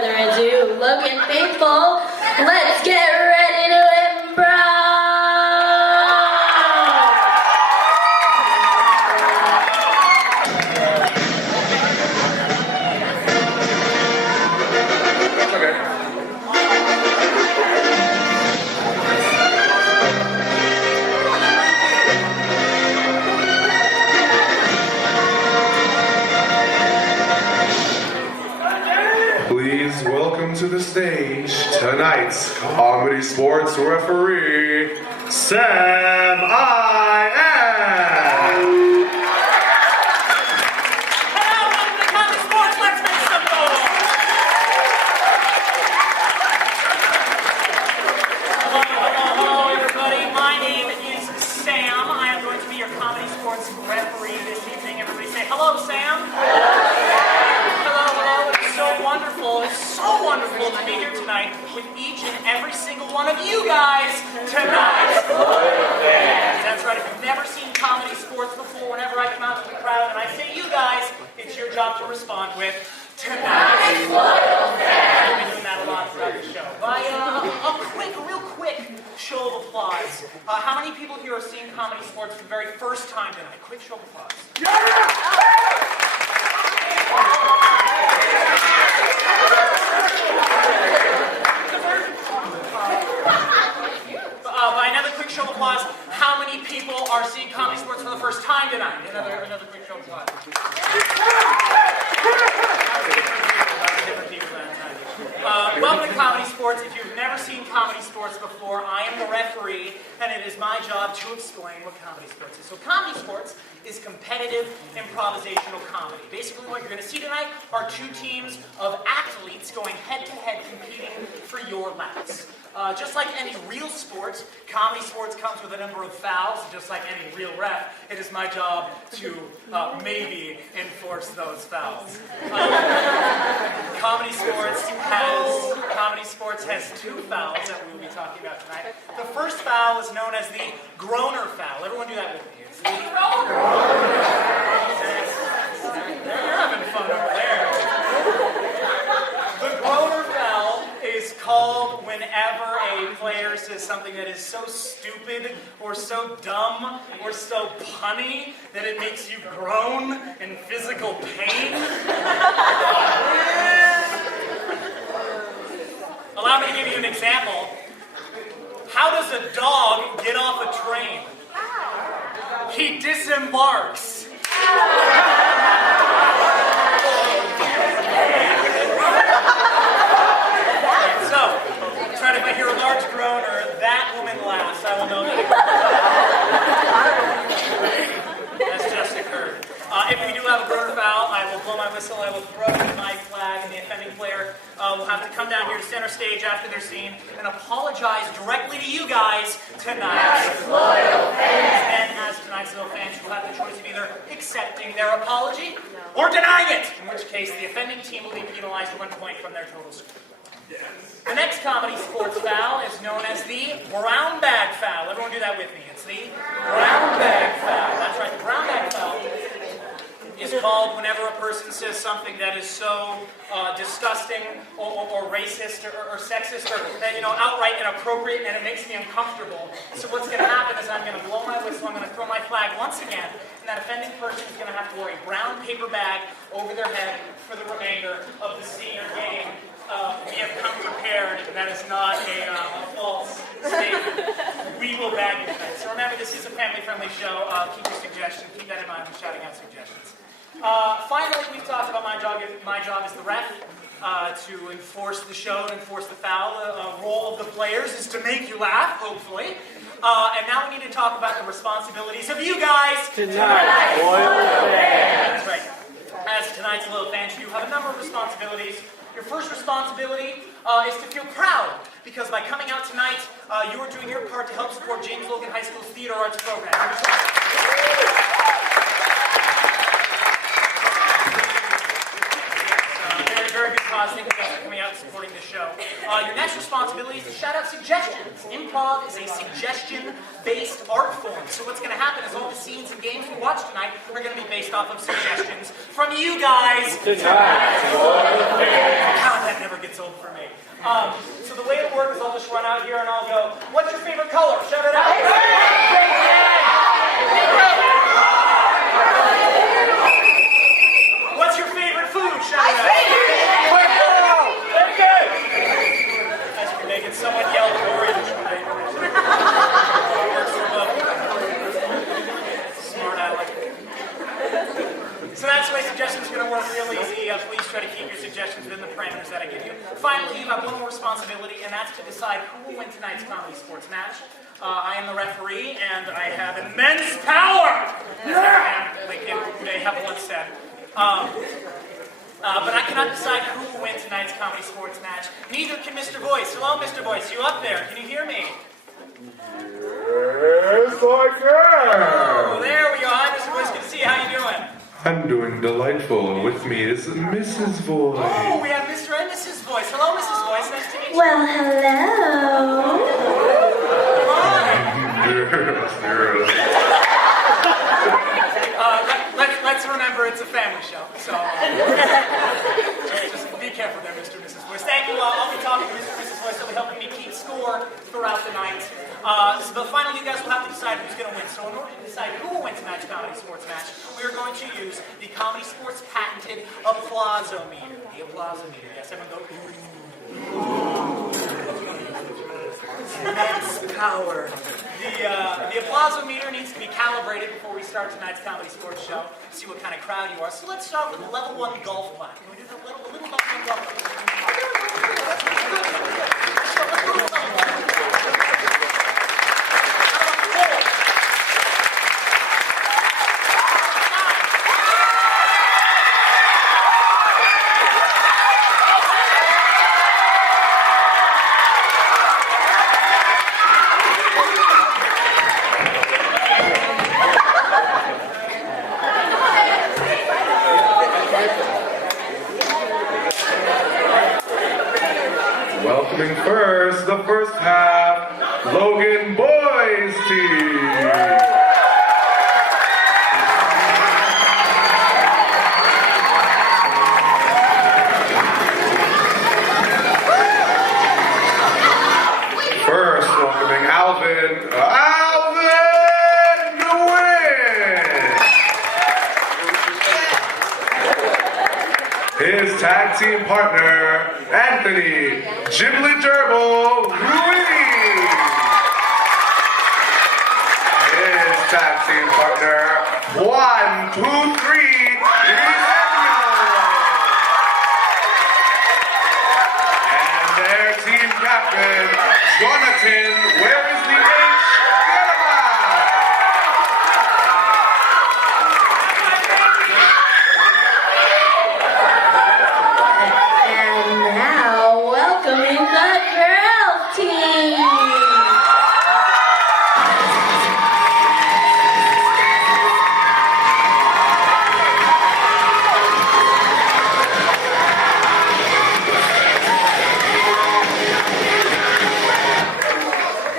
Further ado, Logan Faithful, let's get ready to improv! Please welcome to the stage tonight's comedy sports referee, Sam I Am. Hello, welcome to Comedy Sports. Let's make some noise. Hello, everybody. My name is Sam. I am going to be your Comedy Sports referee this evening. Everybody say hello, Sam. Hello. It's so wonderful to be here tonight with each and every single one of you guys tonight. That's right. If you've never seen Comedy Sports before, whenever I come out to the crowd and I say you guys, it's your job to respond with tonight's loyal fans. I've been doing that a lot throughout the show. By a real quick show of applause. How many people here are seeing Comedy Sports for the very first time tonight? Quick show of applause. By another quick show of applause, how many people are seeing Comedy Sports for the first time tonight? Another quick show of applause. Welcome to Comedy Sports. If you've never seen Comedy Sports before, I am the referee, and it is my job to explain what Comedy Sports is. So Comedy Sports is competitive improvisational comedy. Basically what you're going to see tonight are two teams of athletes going head-to-head competing for your laughs. Just like any real sport, Comedy Sports comes with a number of fouls. Just like any real ref, it is my job to maybe enforce those fouls. Comedy Sports has two fouls that we will be talking about tonight. The first foul is known as the groaner foul. Everyone do that with me. It's the groaner. You're having fun over there. The groaner foul is called whenever a player says something that is so stupid or so dumb or so punny that it makes you groan in physical pain. Allow me to give you an example. How does a dog get off a train? He disembarks. So, if I hear a large groan or that woman laughs, I will know that that's just occurred. If we do have a groaner foul, I will blow my whistle, I will throw my flag, and the offending player will have to come down here to center stage after their scene and apologize directly to you guys tonight. Loyal fans. And as tonight's little fans, you'll have the choice of either accepting their apology or denying it, in which case the offending team will be penalized 1 point from their total score. The next Comedy Sports foul is known as the brown bag foul. Everyone do that with me. It's the brown bag foul. That's right, the brown bag foul is called whenever a person says something that is so disgusting or racist or sexist or outright inappropriate, and it makes me uncomfortable. So what's going to happen is I'm going to blow my whistle, I'm going to throw my flag once again, and that offending person is going to have to wear a brown paper bag over their head for the remainder of the senior game. We have come prepared, and that is not a false statement. We will bag you tonight. So remember, this is a family-friendly show. Keep your suggestions. Keep that in mind when shouting out suggestions. Finally, we've talked about my job as the ref, to enforce the show and enforce the foul. The role of the players is to make you laugh, hopefully. And now we need to talk about the responsibilities of you guys tonight. That's right. As tonight's little fans, you have a number of responsibilities. Your first responsibility is to feel proud, because by coming out tonight, you are doing your part to help support James Logan High School's theater arts program. Very good cause. Thank you guys for coming out and supporting this show. Your next responsibility is to shout out suggestions. Improv is a suggestion-based art form. So what's going to happen is all the scenes and games we watch tonight are going to be based off of suggestions from you guys tonight. God, that never gets So the way it'll work is I'll just run out here and I'll go, what's your favorite color? Shout it out. What's your favorite food? Shout it out. As you can make it somewhat yellow or orange. Smart aleck. So that's the way suggestions are going to work real easy. Please try to keep your suggestions within the parameters that I give you. Finally, you have one more responsibility, and that's to decide who will win tonight's comedy sports match. I am the referee, and I have immense power! Like they have once said. But I cannot decide who will win tonight's comedy sports match. Neither can Mr. Voice. Hello, Mr. Voice. You up there? Can you hear me? Yes, I can. Oh, there we go. Hi, Mr. Voice. Good to see you. How you doing? I'm doing delightful. With me is Mrs. Voice. Oh, we have Mr. and Mrs. Voice. Hello, Mrs. Voice. Nice to meet you. Well, hello. Let's remember it's a family show. So just be careful there, Mr. and Mrs. Voice. Thank you. I'll be talking to Mr. and Mrs. Voice. They'll be helping me keep score throughout the night. But finally, you guys will have to decide who's going to win. So in order to decide who will win tonight's comedy sports match, we are going to use the Comedy Sports patented applausometer. The applausometer. Yes, everyone go. Immense power. The applausometer needs to be calibrated before we start tonight's comedy sports show. See what kind of crowd you are. So let's start with the level 1 golf clap. Can we do the little level 1 golf clap? Welcoming first, the first half, Logan Boys team. First, welcoming Alvin Nguyen. His tag team partner, Anthony Ghibli Gerbil Ruiz. His tag team partner, 1, 2, 3, and their team captain, Jonathan, where is the H? And now, welcoming the girls team.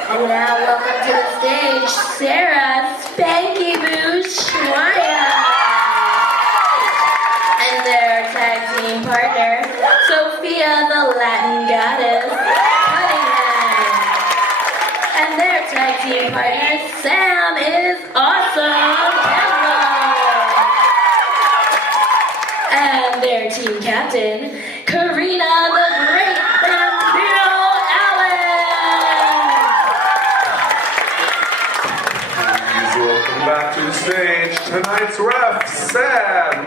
And now, welcome to the stage, Sarah Spanky Boo Schweier. And their tag team partner, Sophia the Latin Goddess Cunningham. And their tag team partner, Sam is Awesome Campbell. And their team captain, Karina the Great Bambino Allen. Please welcome back to the stage tonight's ref, Sam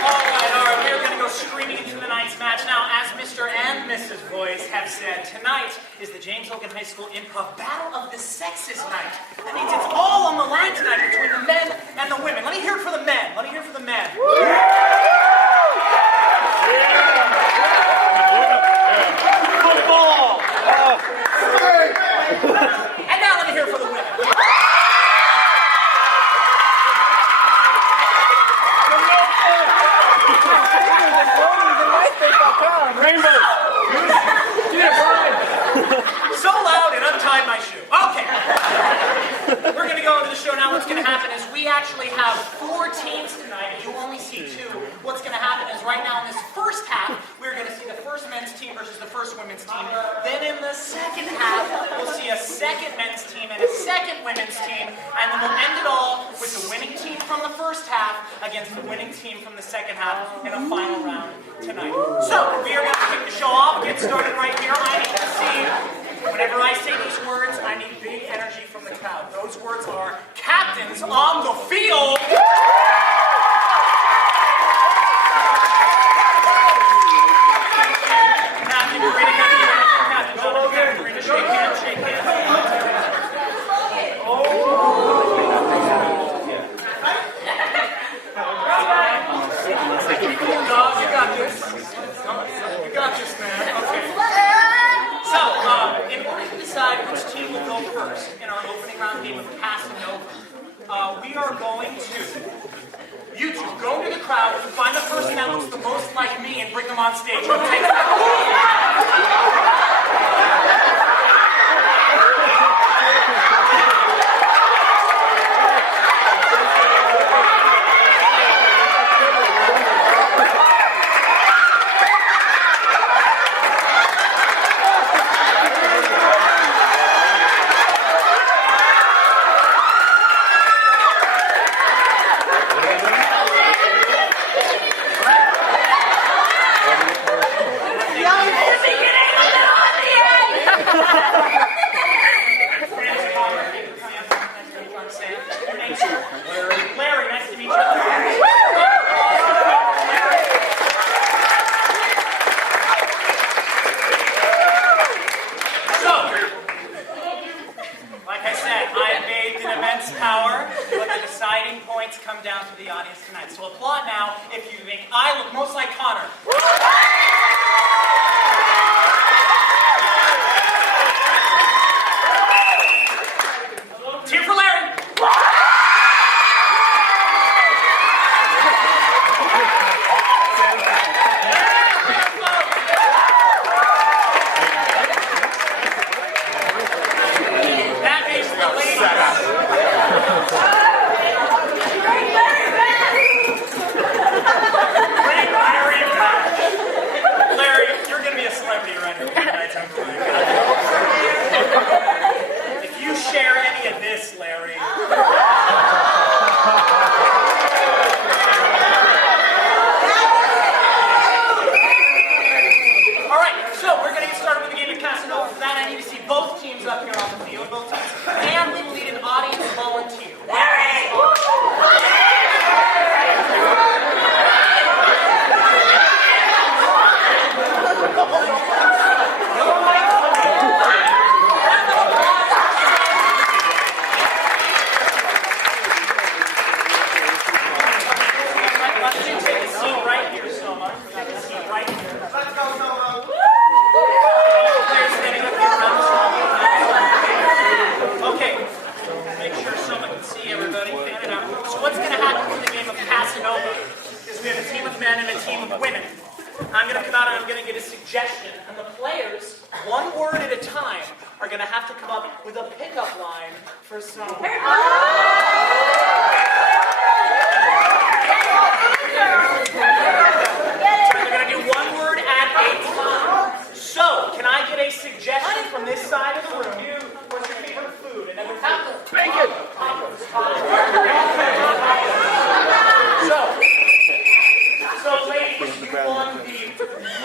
Alright, we are going to go screaming into the night's match. Now, as Mr. and Mrs. Voice have said, tonight is the James Logan High School Improv Battle of the Sexes night. That means it's all on the line tonight between the men and the women. Let me hear it for the men. Let me hear it for the men. Football! And now let me hear it for the women. Rainbow! So loud it untied my shoe. Okay. We're going to go into the show now. What's going to happen is we actually have 4 teams tonight. You second half, we'll see a second men's team and a second women's team, and then we'll end it all with the winning team from the first half against the winning team from the second half in a final round tonight. So, we are going to kick the show off, get started right here. I need to see, whenever I say these words, I need big energy from the crowd. Those words are, captains on the field! Captain, you're ready to go. Captain, you're ready to shake hands, shake hands. You got this. You got this, man. Okay. So, in order to decide which team will go first in our opening round game of Casanova, we are going to, you two, go to the crowd and find the person that looks the most like me and bring them on stage. Larry, nice to meet you. So, like I said, I am bathed in immense power, but the deciding points come down to the audience tonight. So applaud now if you think I look most like Connor. Cheer for Larry! That makes the ladies. Bring Larry back. Larry, you're going to be a celebrity around here tonight. If you share any of this, Larry. All right, so we're going to get started with the game of Casanova. For that, I need to see both teams up here on the field, both teams, and we will need an audience volunteer. Let's take a seat right here, Soma. Take a seat right here. Let's go, Soma. Players standing up here around Soma. Okay. Make sure Soma can see everybody. Fan it out. So what's going to happen for the game of Casanova is we have a team of men and a team of women. I'm going to come out and I'm going to get a suggestion, and the players, one word at a time, are going to have to come up with a pickup line for Soma. They're going to do one word at a time. So, can I get a suggestion from this side of the room? What's your favorite food? And then we have to bacon. So ladies, you won the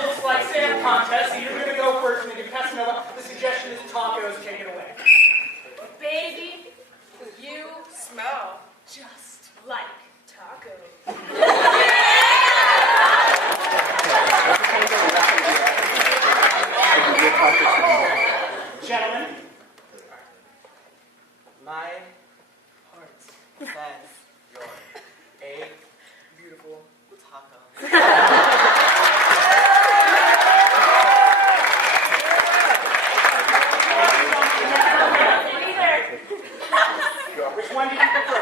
looks like Santa contest. So you're going to go first. And if Casanova, the suggestion is tacos. Take it away. Baby, you smell just like tacos. Gentlemen. My heart says you're a beautiful taco. Which one do you prefer?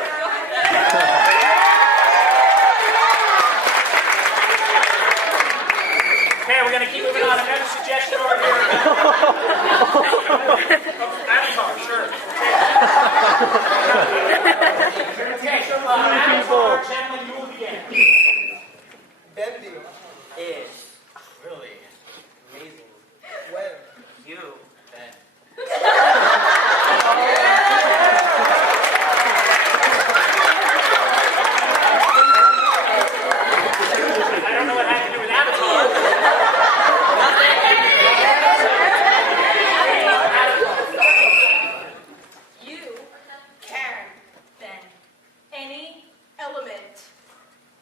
it.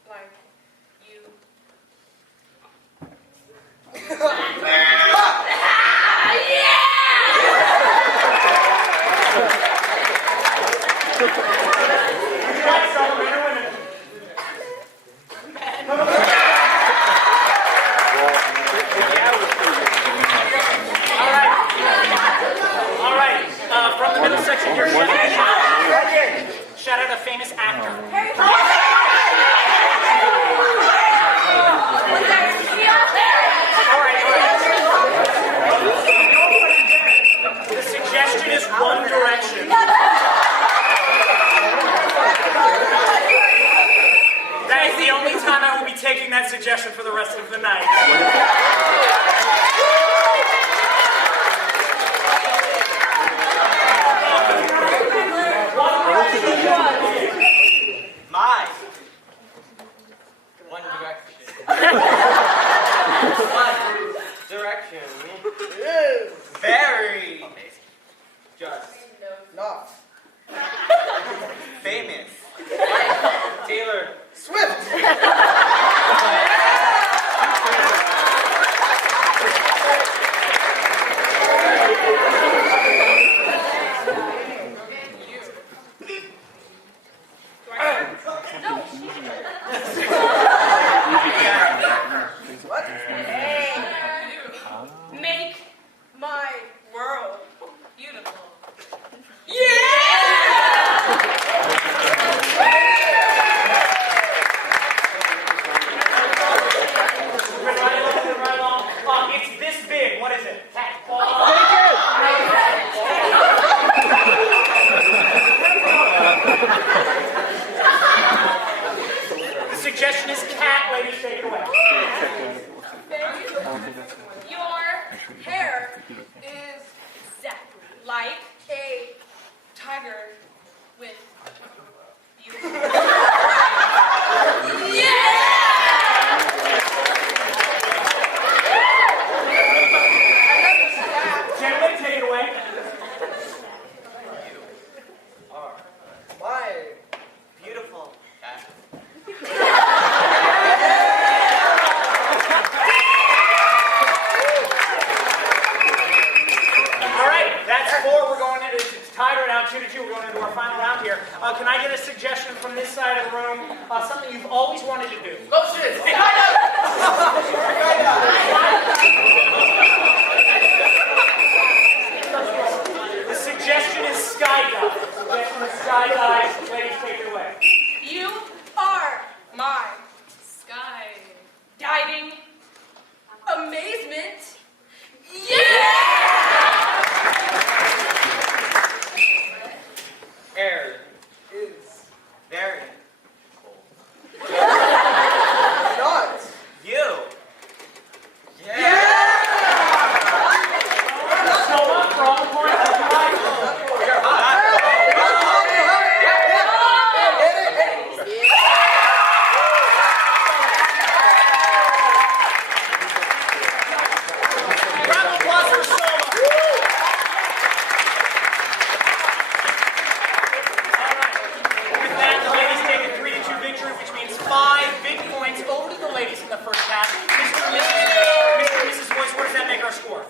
Like you. All right. From the middle section here, shout out a famous actor. All right. The suggestion is One Direction. That is the only time I will be taking that suggestion for the rest of the night. My One Direction. One Direction. Very just not famous. Taylor Swift. Make my world beautiful. Right along. It's this big. What is it? The suggestion is cat. Ladies, take it away. Your hair is exactly like a tiger with beautiful. Gentlemen, take it away. My beautiful cat. All right, that's 4. We're going into, it's tied right now, 2-2. We're going into our final round here. Can I get a suggestion from this side of the room? Something you've always wanted to do. Motion. The suggestion is skydive. Suggestion is skydive. Ladies, take it away. You are my sky diving amazement. Air is very cold. Not you. Soma, for all the points, that's right. Round of applause for Soma. With that, the ladies take a 3-2 victory, which means 5 big points over to the ladies in the first half. Mr. and Mrs. Voice, what does that make our score?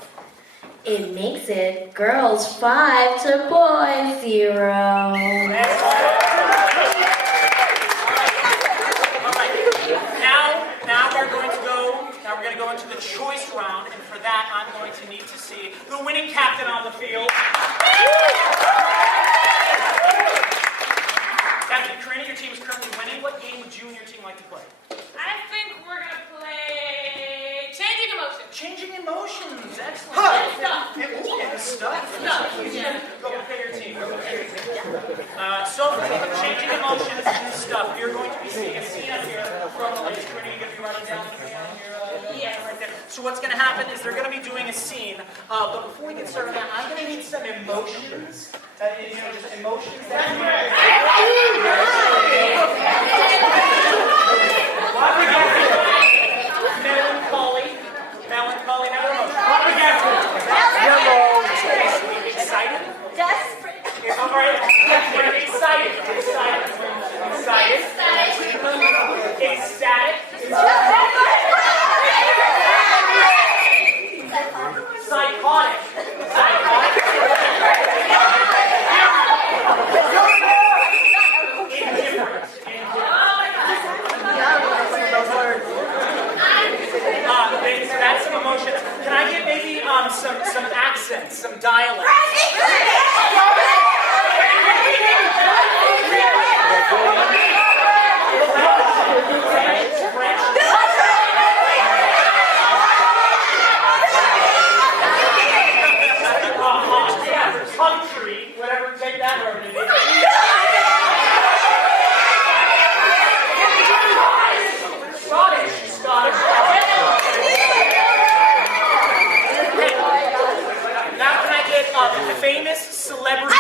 It makes it girls 5 to boys 0. All right. Now we're going to go. Now we're going to go into the choice round, and for that, I'm going to need to see the winning captain on the field. Captain Karina, your team is currently winning. What game would you and your team like to play? I think we're gonna play Changing Emotions. Changing emotions. Excellent. And stuff. And stuff. Yeah. Go prepare your team. Go prepare your team. So for changing emotions and stuff, you're going to be seeing a scene up here from the ladies. Karina, you're going to be writing down the right there. So what's going to happen is they're going to be doing a scene. But before we get started on that, I'm going to need some emotions. Just emotions. Melancholy, never excited? Desperate. All right. Excited. some accents, some dialect. Country, whatever, take that wherever it is. Scottish. Now can I get a famous celebrity?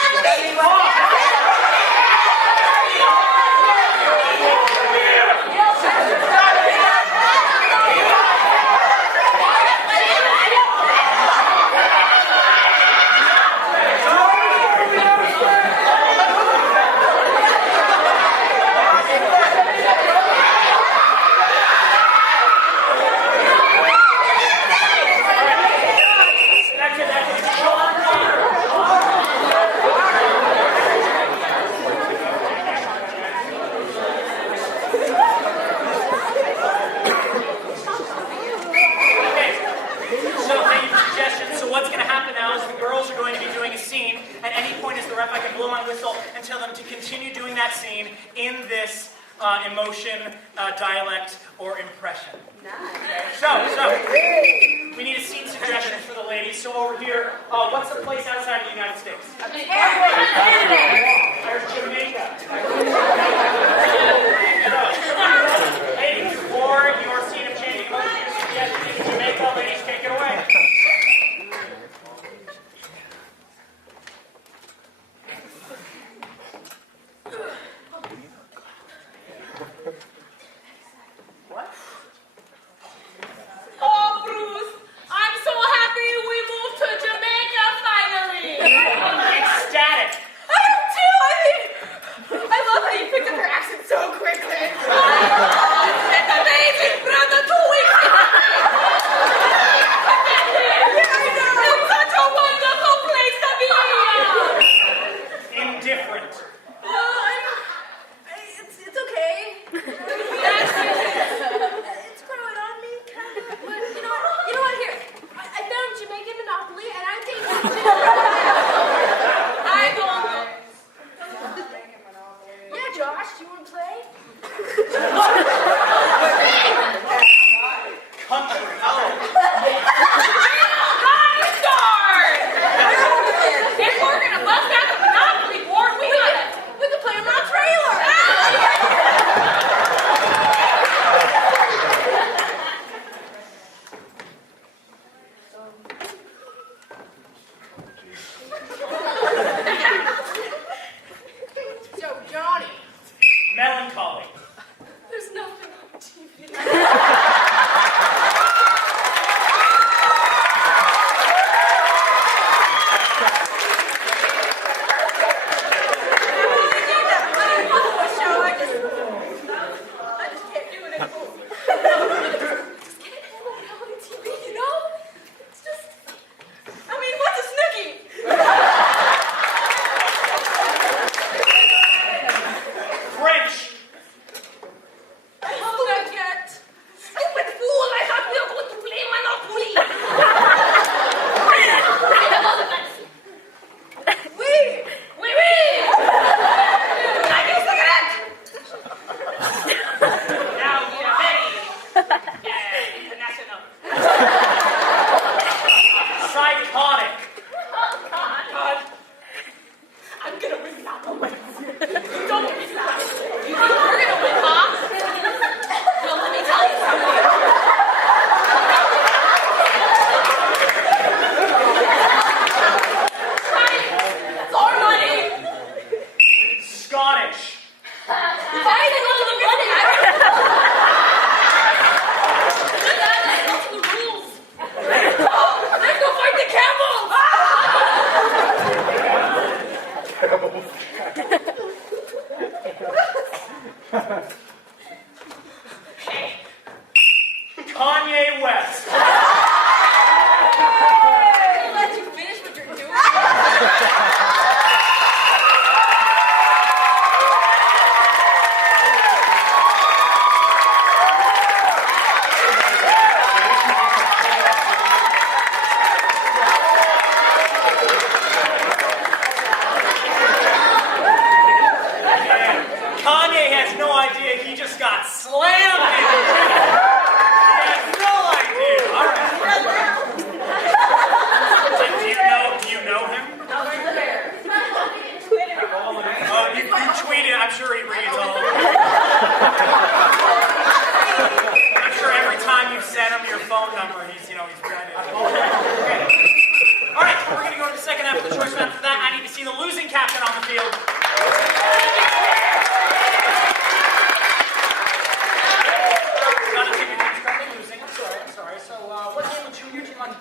And tell them to continue doing that scene in this emotion, dialect, or impression. Nice. So, we need a scene suggestion for the ladies. So over here, what's a place outside of the United States? There's Jamaica. Ladies, for your scene of changing emotions, suggestion in Jamaica, ladies, take it away. Oh, Bruce, I'm so happy we moved to Jamaica finally. Ecstatic. I am too. I love how you picked up her accent so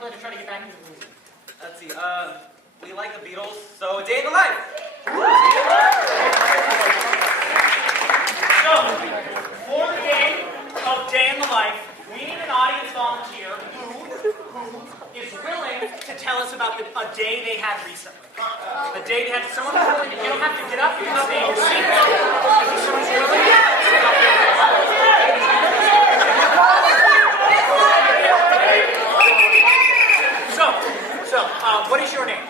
contemplating trying to get back into the movie? Let's see. We like the Beatles, so a day in the life. So, for the game of Day in the Life, we need an audience volunteer who is willing to tell us about a day they had recently. A day they had. Someone who's willing. You don't have to get up. You can stay in your seat. Someone's willing. So, what is your name?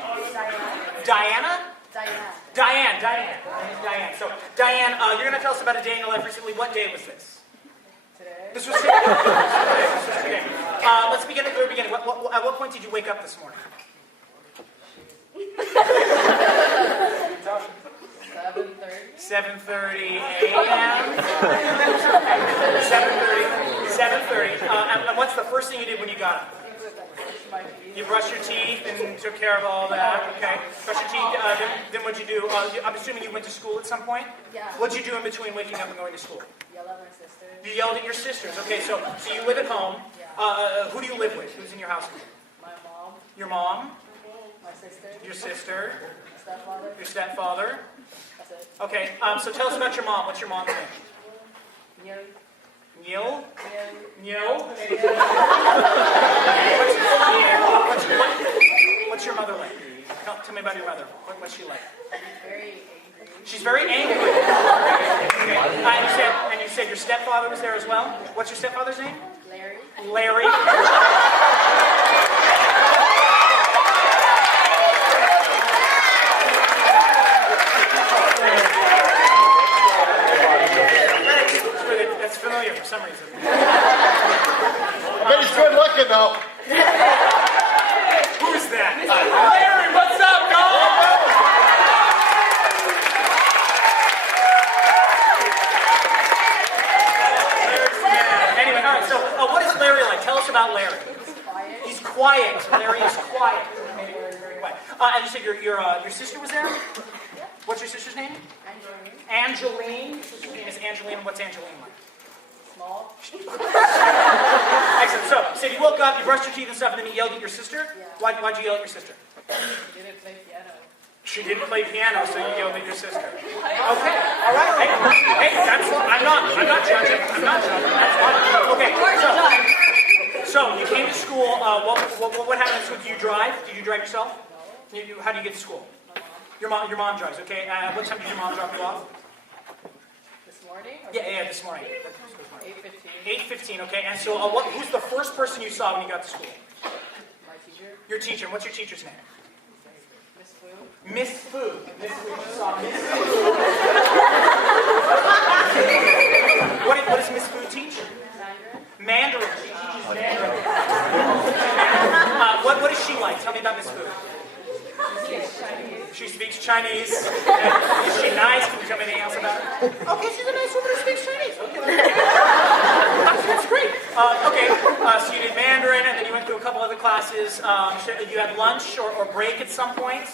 Diana? Diane. Diane. Diane. So, Diane, you're going to tell us about a day in your life recently. What day was this? Today. This was today. This was today. Let's begin at the very beginning. At what point did you wake up this morning? 7:30 a.m. 7:30. And what's the first thing you did when you got up? You brushed your teeth and took care of all that, okay? Brushed your teeth, then what'd you do? I'm assuming you went to school at some point? Yeah. What'd you do in between waking up and going to school? Yell at my sisters. You yelled at your sisters, okay? So you live at home. Who do you live with? Who's in your house? My mom. Your mom? My sister. Your sister? Stepfather. Your stepfather? That's it. Okay, so tell us about your mom. What's your mom's name? Neil. Neil? Neil. Neil? What's your mother like? Tell me about your mother. What's she like? Very angry. She's very angry. Okay. And you said your stepfather was there as well? What's your stepfather's name? Larry. Larry. That's familiar for some reason. I bet he's good looking though. Who's that? Larry, what's up, dog? Anyway, all right. So, what is Larry like? Tell us about Larry. Quiet. He's quiet. Larry is quiet. Very quiet. And you said your sister was there? What's your sister's name? Angeline. Angeline. Your sister's name is Angeline. What's Angeline like? Small. Excellent. So you woke up, you brushed your teeth and stuff, and then you yelled at your sister? Yeah. Why'd you yell at your sister? She didn't play piano. She didn't play piano, so you yelled at your sister. Okay. All right. Hey, I'm not judging. That's fine. Okay. So you came to school. What happened at school? Did you drive? Did you drive yourself? How do you get to school? Your mom drives. Okay. What time did your mom drop you off? This morning? Yeah, this morning. 8:15. 8:15. Okay. And so, who's the first person you saw when you got to school? My teacher. Your teacher. What's your teacher's name? Miss Fu. Miss Fu. Miss Fu. You saw Miss Fu. What does Miss Fu teach? Mandarin. Mandarin. She teaches Mandarin. What is she like? Tell me about Miss Fu. She speaks Chinese. Is she nice? Can you tell me anything else about her? Okay, she's a nice woman who speaks Chinese. Okay. That's great. So you did Mandarin, and then you went through a couple other classes. You had lunch or break at some point?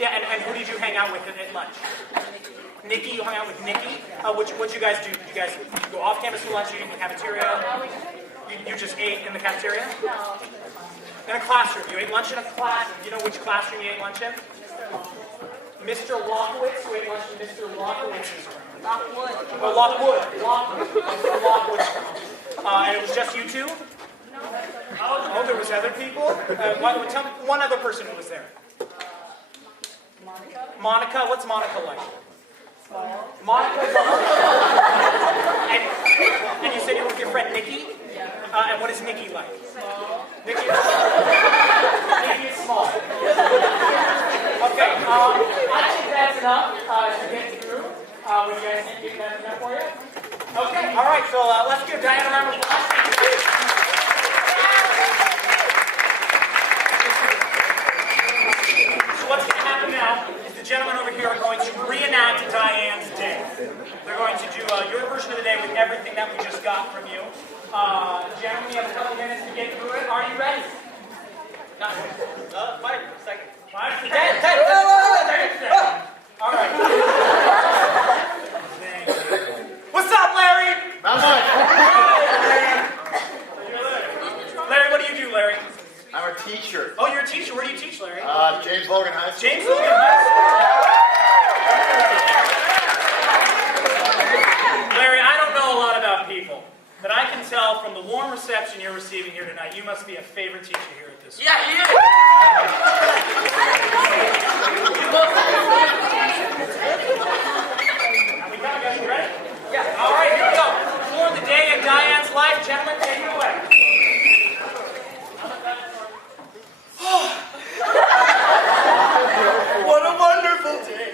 Yeah, and who did you hang out with at lunch? Nikki, you hung out with Nikki. What'd you guys do? Did you guys go off campus for lunch? You in the cafeteria? You just ate in the cafeteria? In a classroom. You ate lunch in a class. Do you know which classroom you ate lunch in? Mr. Lockowitz. You ate lunch in Mr. Lockowitz's room. Lockwood. Oh, Lockwood. Mr. Lockwood's room. And it was just you two? Oh, there was other people? Tell me one other person who was there. Monica. Monica. What's Monica like? Small. Monica. And you said you were with your friend Nikki? Yeah. And what is Nikki like? Small. Nikki is small. Okay, I think that's enough to get through. Would you guys think that's enough for you? Okay, all right, so let's give Diana a round of applause. So what's going to happen now is the gentlemen over here are going to reenact Diane's day. They're going to do your version of the day with everything that we just got from you. Gentlemen, you have a couple minutes to get through it. Are you ready? 5 seconds. 5 to 10. All right. What's up, Larry? Not much. Larry, what do you do, Larry? I'm a teacher. Logan High School. James Logan High School. Larry, I don't know a lot about people, but I can tell from the warm reception you're receiving here tonight, you must be a favorite teacher here at this school. Yeah, he is. Now we got you ready? Yeah. All right, here we go. For the day in Diane's life, gentlemen, take it away. What a wonderful day.